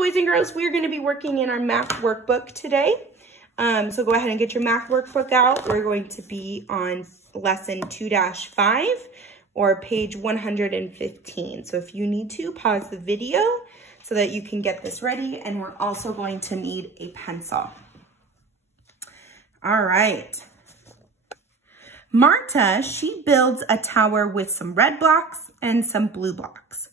boys and girls, we're going to be working in our math workbook today. So go ahead and get your math workbook out. We're going to be on lesson 2-5 or page 115. So if you need to, pause the video so that you can get this ready. And we're also going to need a pencil. All right. Marta, she builds a tower with some red blocks and some blue blocks.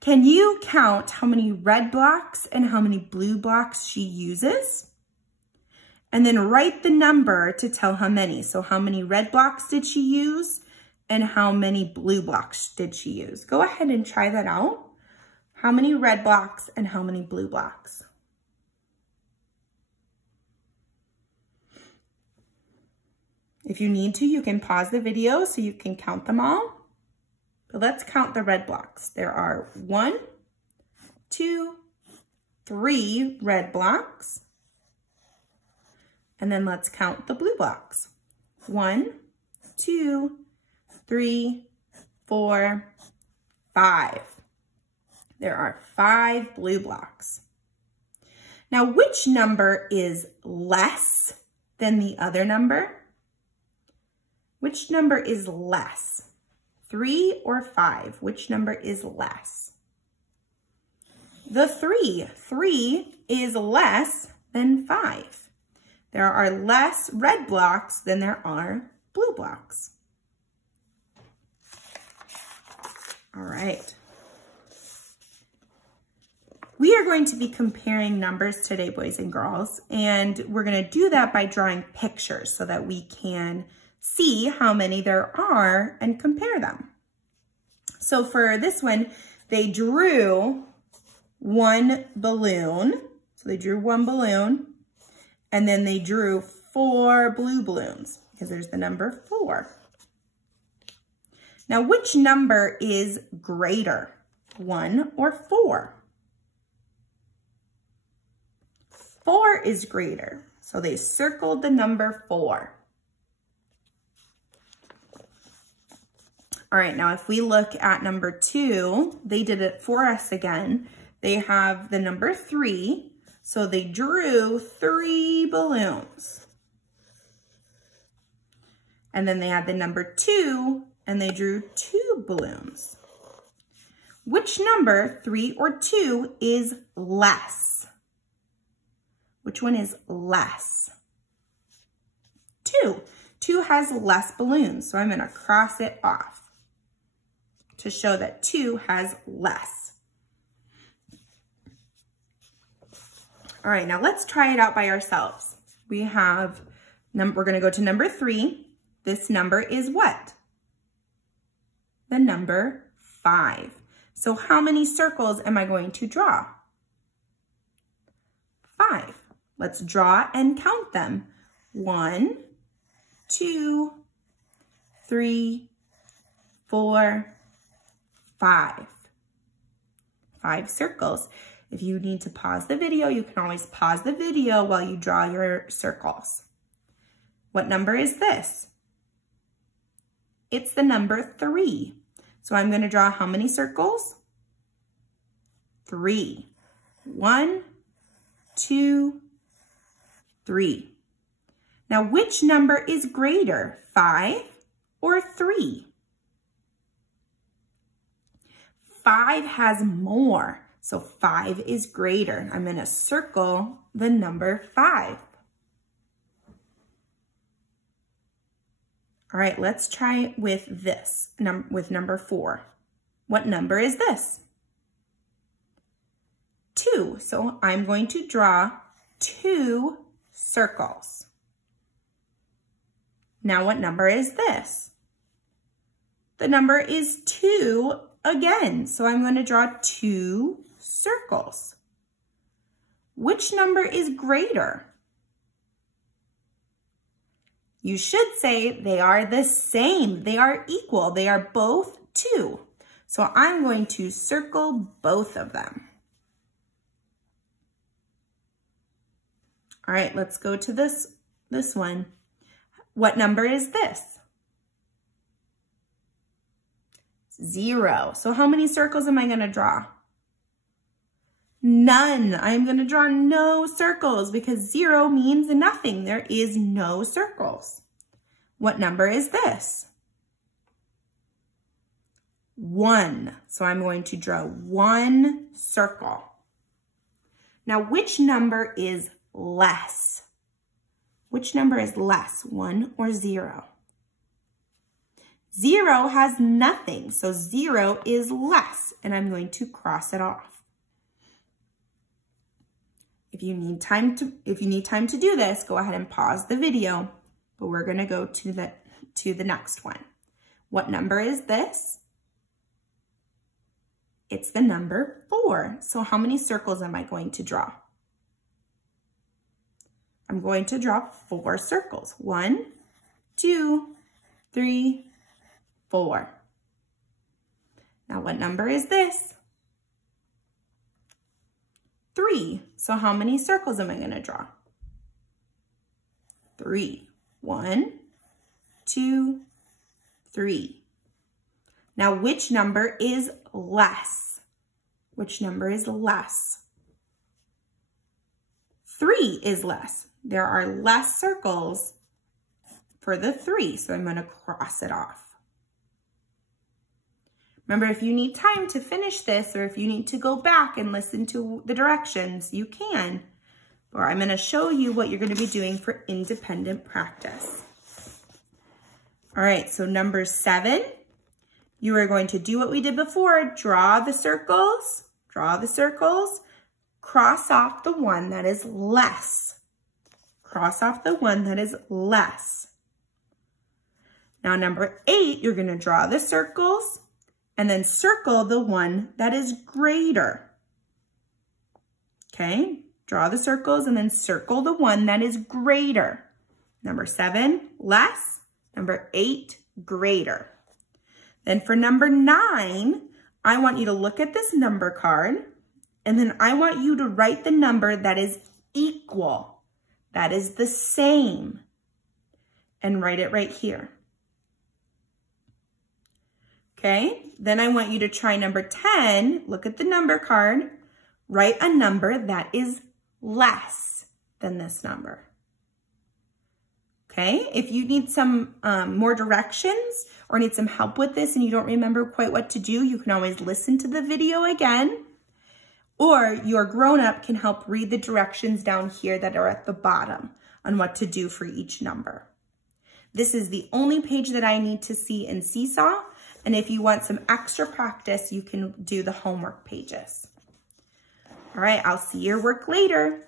Can you count how many red blocks and how many blue blocks she uses? And then write the number to tell how many. So how many red blocks did she use and how many blue blocks did she use? Go ahead and try that out. How many red blocks and how many blue blocks? If you need to, you can pause the video so you can count them all. But let's count the red blocks. There are 1, 2, 3 red blocks. And then let's count the blue blocks. 1, 2, 3, 4, 5. There are 5 blue blocks. Now, which number is less than the other number? Which number is less? 3 or 5? Which number is less? The 3. 3 is less than 5. There are less red blocks than there are blue blocks. All right. We are going to be comparing numbers today, boys and girls, and we're going to do that by drawing pictures so that we can see how many there are and compare them. So for this one, they drew one balloon. So they drew one balloon, and then they drew 4 blue balloons because there's the number 4. Now, which number is greater, 1 or 4? 4 is greater, so they circled the number 4. All right, now if we look at number 2, they did it for us again. They have the number 3, so they drew 3 balloons. And then they had the number 2, and they drew 2 balloons. Which number, 3 or 2, is less? Which one is less? 2. 2 has less balloons, so I'm going to cross it off to show that 2 has less. All right, now let's try it out by ourselves. We have, we're going to go to number 3. This number is what? The number 5. So how many circles am I going to draw? 5. Let's draw and count them. 1, 2, 3, 4, 5. 5 circles. If you need to pause the video, you can always pause the video while you draw your circles. What number is this? It's the number 3. So I'm going to draw how many circles? 3. 1, 2, 3. Now, which number is greater, 5 or 3? 5 has more, so 5 is greater. I'm going to circle the number 5. All right, let's try with this, with number 4. What number is this? 2. So I'm going to draw 2 circles. Now what number is this? The number is 2 again. So I'm going to draw 2 circles. Which number is greater? You should say they are the same. They are equal. They are both 2. So I'm going to circle both of them. All right, let's go to this one. What number is this? 0. 0. So how many circles am I going to draw? 2. 2 circles. None. I'm going to draw no circles because 0 means nothing. There is no circles. What number is this? 1. So I'm going to draw 1 circle. Now, which number is less? Which number is less, 1 or 0? 0 has nothing, so 0 is less, and I'm going to cross it off. If you need time to do this, go ahead and pause the video, but we're going to go to the next one. What number is this? It's the number 4. So how many circles am I going to draw? I'm going to draw 4 circles. 1, 2, 3, 4. Now what number is this? 3. So how many circles am I going to draw? 3. 1, 2, 3. Now which number is less? Which number is less? 3 is less. There are less circles for the 3, so I'm going to cross it off. Remember, if you need time to finish this or if you need to go back and listen to the directions, you can. Or I'm going to show you what you're going to be doing for independent practice. All right, so number 7, you are going to do what we did before. Draw the circles, cross off the one that is less. Cross off the one that is less. Now, number 8, you're going to draw the circles and then circle the one that is greater. Okay, draw the circles and then circle the one that is greater. Number 7, less. Number 8, greater. Then for number 9, I want you to look at this number card and then I want you to write the number that is equal. That is the same. And write it right here. Okay, then I want you to try number 10. Look at the number card. Write a number that is less than this number. Okay, if you need some more directions or need some help with this and you don't remember quite what to do, you can always listen to the video again. Or your grown-up can help read the directions down here that are at the bottom on what to do for each number. This is the only page that I need to see in Seesaw. And if you want some extra practice, you can do the homework pages. All right, I'll see your work later.